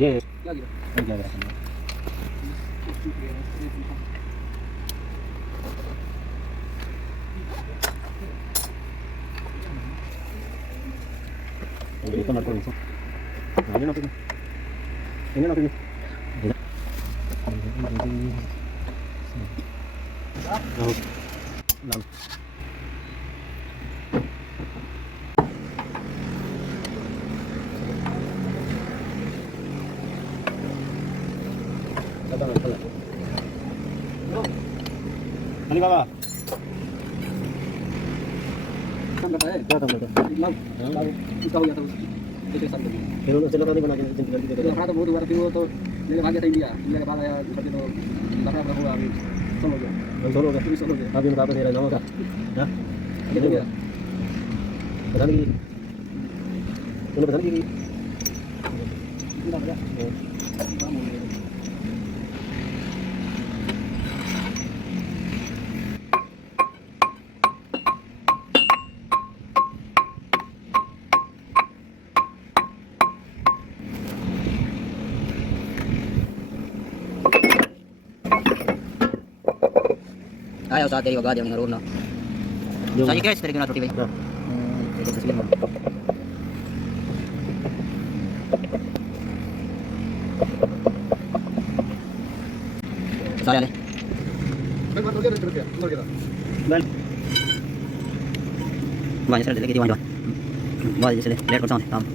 Yes. Lagi. Lagi. Ito na po ito. Ano na po? Ano na po? Lang. Ano ba ba? Sampai tayo. Lang. Ikaw yata. Ito sa sabi. Pero sila tadi ba naging dito? Yung kata mo duwara tiyo to. Nila bagay tayo India. India ka kaya iba dito. Bakit ako kami. Solo ka. Ang solo ka. Solo ka. Sabi mo kapag nila na ka. Ha? Ito ya. Padali. Ano ba dali? Hindi na ba? Ayaw sa atin yung agad yung naroon na. Sa iyo guys, talaga na ito TV. Ito kasi lang. Saya nih. Banyak sekali lagi di mana? Banyak sekali. Lihat kosong. Tam.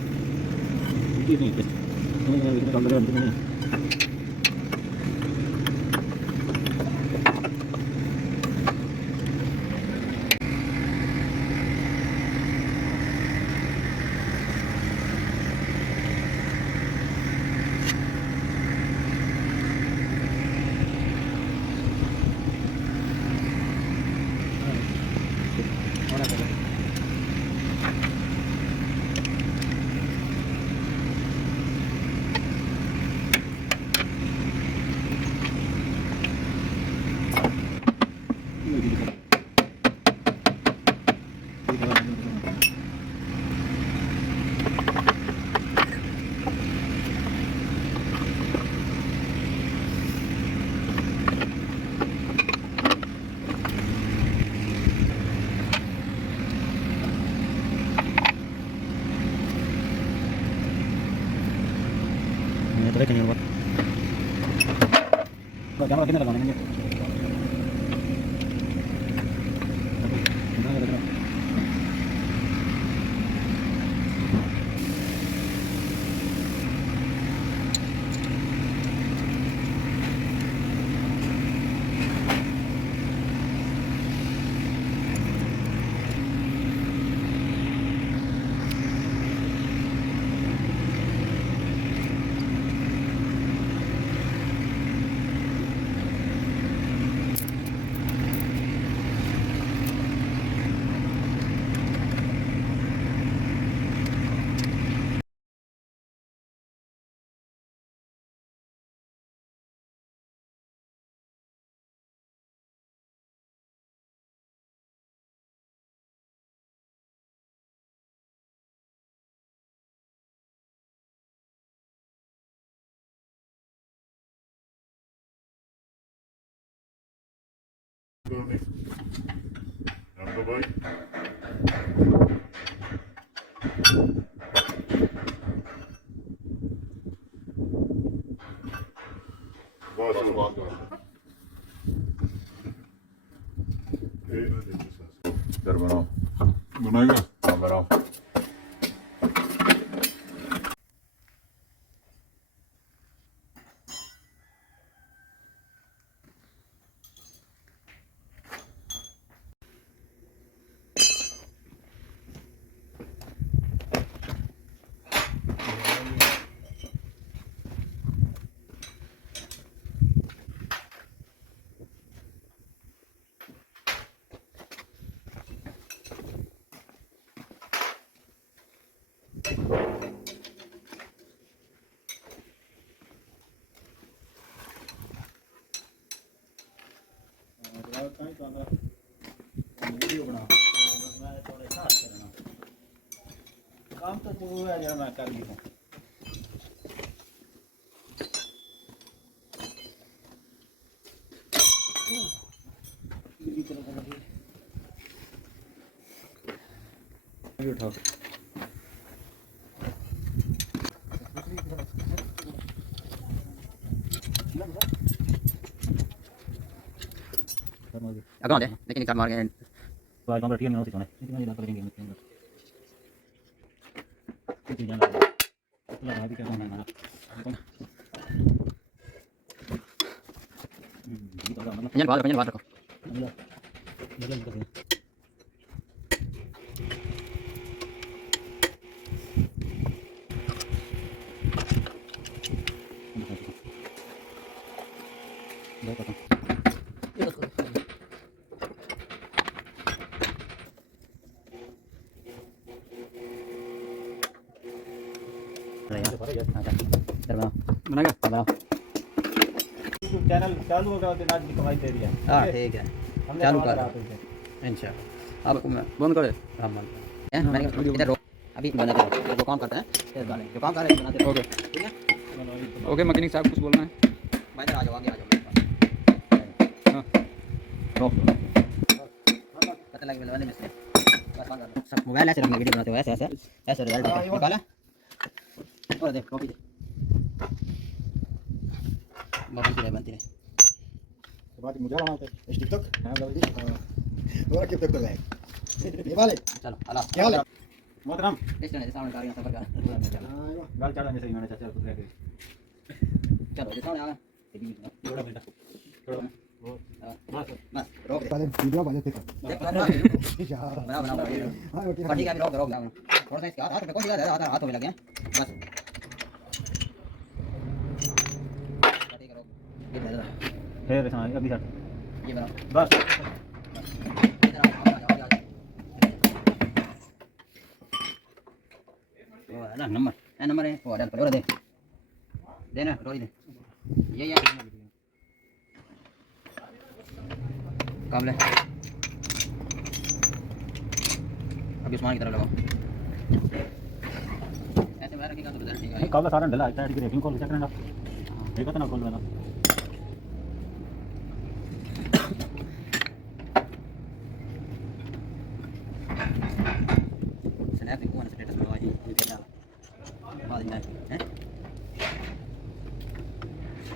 Tuloy kanyo ba? Jangan lagi na lang niyo. Terminal. Bunayga. Terminal. Video बना मैं थोड़े साथ करना काम तो तू है यार मैं कर लिया उठाओ अगर दे लेकिन निकाल मार के तो आज हम नहीं होती तो नहीं ये बात करेंगे हम अंदर कितनी जाना लगा भी क्या होना है ये तो मतलब पंजन बात रखो बनाएगा चैनल चालू होगा तो नाच की कमाई दे दिया हाँ ठीक है हमने चालू कमा कर करा आपसे। इंशाल्लाह अब बंद कर हाँ बंद मैंने इधर रोक अभी बंद करो जो काम करते हैं फिर गाने जो काम कर रहे हैं बनाते ओके ठीक है ओके मैकेनिक साहब कुछ बोलना है मैं इधर आ जाओ आगे आ जाओ हाँ रोक पता लगे मैंने मिस बस बंद कर दो सब मोबाइल ऐसे रखना वीडियो बनाते हो ऐसे ऐसे ऐसे रिजल्ट निकाला और देख कॉपी दे बाबू की बनती है बाकी मुझे लाना था टिकटॉक हां जल्दी और टिकटॉक कर रहे हैं ये वाले चलो अल्लाह क्या हाल है मोहतरम इस तरह से सामने गाड़ियां सफर कर गाल चढ़ा में सही मैंने चाचा कुछ रह गई चलो ये सामने आ थोड़ा बेटा थोड़ा बस बस रोक दे पहले वीडियो बना देखो देख यार बना बना हां ओके ठीक है अभी रोक रोक थोड़ा सा इसके हाथ पे कोई हाथ हाथों में लगे हैं बस ठीक है रोक ये दे दो फिर हाँ अभी सर ये बना बस इधर आ जाओ वो है ना नंबर है वो डाल कर दे देना रोई दे ये काम ले अभी उस्मान की तरफ लगाओ ऐसे बाहर रखिएगा तो रिजल्ट ठीक आएगा कल सारा डला है रेटिंग कॉल चेक करना ठीक है ना कॉल लेना स्नैप को वन स्टेटस में वाजी ये डाला बाद में हैं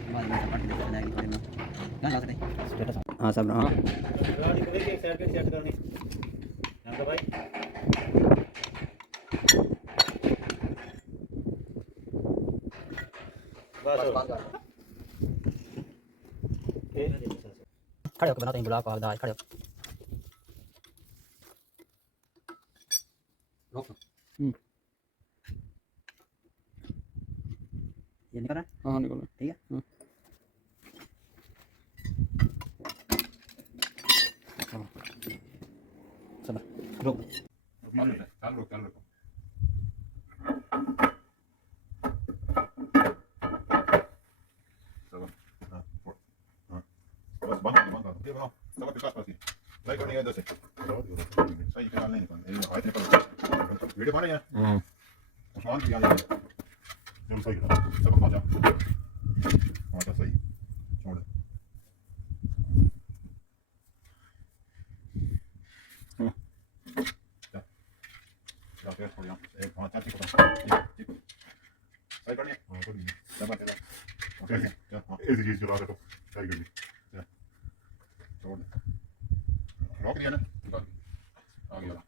बाद में सपाट दे स्नैप की ना कहां जा सकते स्टेटस हां सब हां गाड़ी को देखिए साइड पे सेट करनी यहां भाई बस खड़े होकर बनाते हैं ब्लॉक और दाज खड़े होकर रोक ये निकल रहा है हाँ निकल ठीक है सब रुक चालू रखो बस बंद ये बनाओ सब के पास लाइक करनी है इधर से सही ख्याल नहीं ये हाथ निकल वीडियो बना है उस्मान की आ जाए जरूर सही सब पहुंच जा पहुंचा सही छोड़ जा फिर छोड़ एक पांच चार ठीक सही करनी है हां कर दी ओके ऐसी चीज चला रखो सही कर दी छोड़ रोक दिया ना आ गया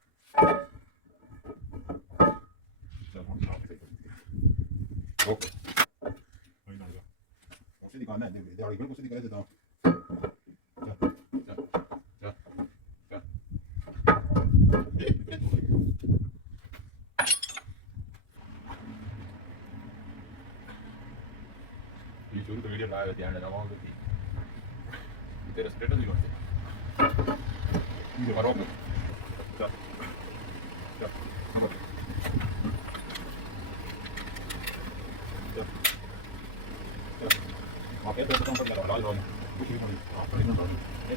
रोक नहीं ना उसे दिखाना है दिहाड़ी पर उसे दिखा देता हूं ये शुरू तो वीडियो लाया ध्यान लगाओ तेरा स्टेटस भी करते ये रोक चल चल आप ये तो काम कर लगा लो कुछ भी नहीं आप नहीं कर ये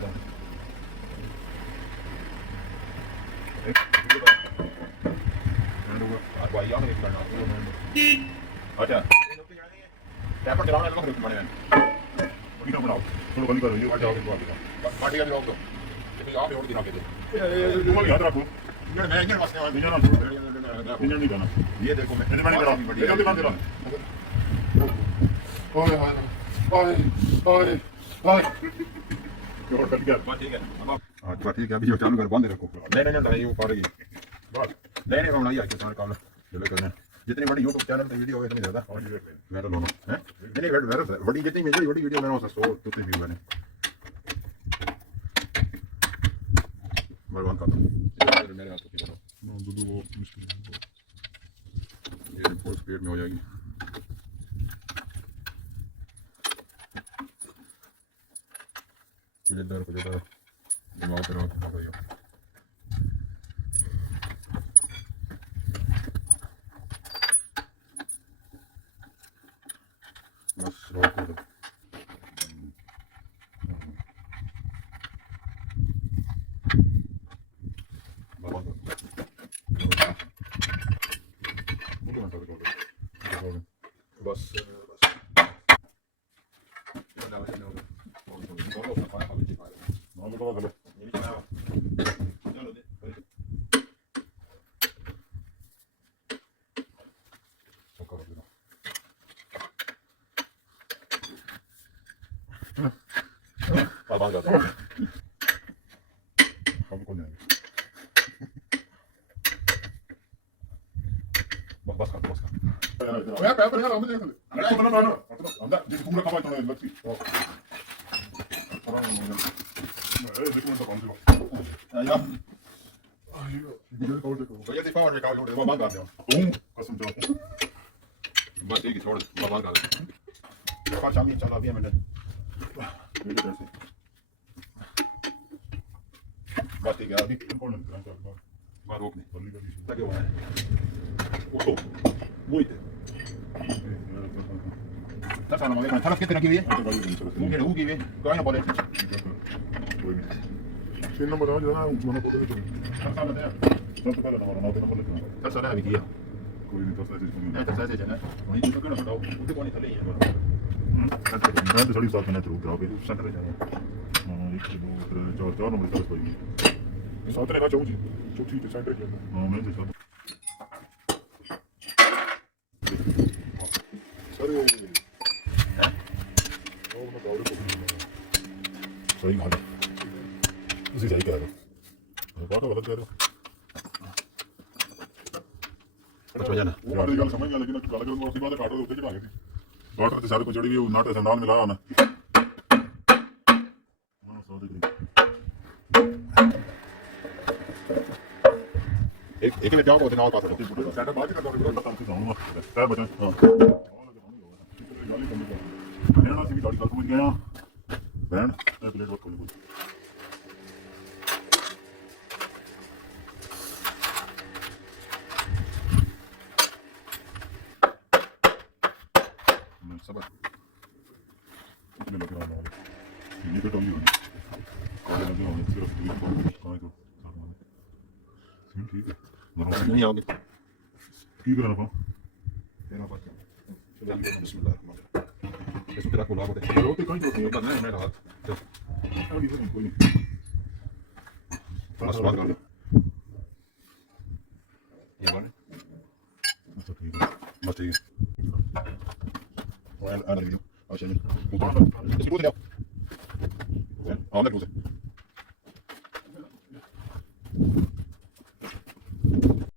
अच्छा टैपर चलाना है तो बने वीडियो बनाओ थोड़ा बंद करो ये आ जाओगे तो पार्टी का लोग तो ये आप और दिन आके दे ये याद रखो ये मैं इंजन वास्ते इंजन ना इंजन नहीं जाना ये देखो मैं मैंने करा ये जल्दी बंद करो ओए ओए ओए ओए और कट गया बात ठीक है अब हां बात ठीक है अभी जो चालू कर बंद रखो नहीं नहीं ये ऊपर गई बस नहीं होना ही है कि सारे काम चलो करने जितनी बड़ी YouTube चैनल पे वीडियो है इतनी ज्यादा मेरा दोनों हैं नहीं वेरी बड़ी जितनी मेरी बड़ी वीडियो मैंने उससे 100 कितने व्यू मैंने भगवान का मेरे हाथों की तरह दूध वो मुश्किल है ये फुल स्पीड में हो जाएगी कुछ इधर दिमाग पे रखो भाई बस रोक दो बस बाबा जाता है हम कौन है बस कर यार पेपर यार हम देख ले अरे तो ना ना हम जिस पूरा कमाई तो लगती ए देखो मैं तो कौन से या वीडियो कॉल देखो भैया देखो और रिकॉर्ड हो रहा है बंद कर दो कसम से बस ठीक है छोड़ बंद कर दो देखो शाम चला 20 मिनट वीडियो कैसे बस ठीक है अभी कौन है बात रोक नहीं ताकि वो है वो muito tá falando mais tá ficando aqui vê o que vê qual é a bola se não botar já última não pode ver tá falando né tanto cara não não tem bola tá só na aqui कोई नहीं तो ऐसे है तो ऐसे है ना वही तो करना बताओ उसे कौन चले है तो थोड़ी साथ में तो ग्राउंड पे सेंटर जाना हां 1 2 3 4 नंबर का कोई साथ में का चौथी चौथी तो सेंटर के हां मैं तो सर ਉਹ ਮੈਂ ਦੌੜ ਸਹੀ ਗੱਲ ਤੁਸੀਂ ਸਹੀ ਕਹਿ ਰਹੇ ਹੋ ਬਾਤ ਗਲਤ ਕਹਿ ਰਹੇ ਹੋ ਅੱਛਾ ਜਾਨਾ ਉਹ ਵਾਲੀ ਗੱਲ ਸਮਝ ਗਿਆ ਲੇਕਿਨ ਗੱਲ ਕਰਨ ਨੂੰ ਅਸੀਂ ਬਾਅਦ ਕਾਟੋ ਦੇ ਉੱਤੇ ਚੜਾ ਗਏ ਸੀ ਕਾਟਰ ਤੇ ਸਾਰੇ ਕੋਲ ਜਿਹੜੀ ਵੀ ਉਹ ਨਾਟ ਨਾਲ ਮਿਲਾਇਆ ਨਾ ਉਹ ਸੌ ਦੇ ਇੱਕ ਨੇ ਜਾਓ ਉਹਦੇ ਨਾਲ ਪਾਸ ਕਰੋ ਸਾਡਾ ਬਾਅਦ ਕਰਦਾ ਫਿਰ ਤਾਂ ਤੁਸੀਂ ਜਾਣੂਗਾ ਤਾਂ ਬਚਾ ਹਾਂ ਗੱਲ ਹੀ ਕਰਨੀ ਹੈ ਨਾ ਅਸੀਂ ਵੀ ਗਾੜੀ ਗੱਲ ਸਮਝ ਗਏ ਆ ਬੈਂਡ ਤੇ ਪਲੇਟ ਵਰਕ ਕੋਲ ਮੈਂ ਸਭ ਇਤਨੇ ਲਗਾ ਰਹਾ ਹਾਂ ये तो टोली होनी कॉलेज लगे होने सिर्फ दूर कहाँ तो सामान ठीक है नहीं आओगे की करना पाऊँ तेरा बात चलो बिस्मिल्लाह इसको तेरा कोला बोलते हैं रोटी कहीं तो करना है मेरा हाथ तो अभी तो कोई नहीं थोड़ा स्वाद कर लो ये बने अच्छा ठीक है बस ठीक है और आना वीडियो अच्छा नहीं ऊपर इसको बोल दे आओ मैं क्लोज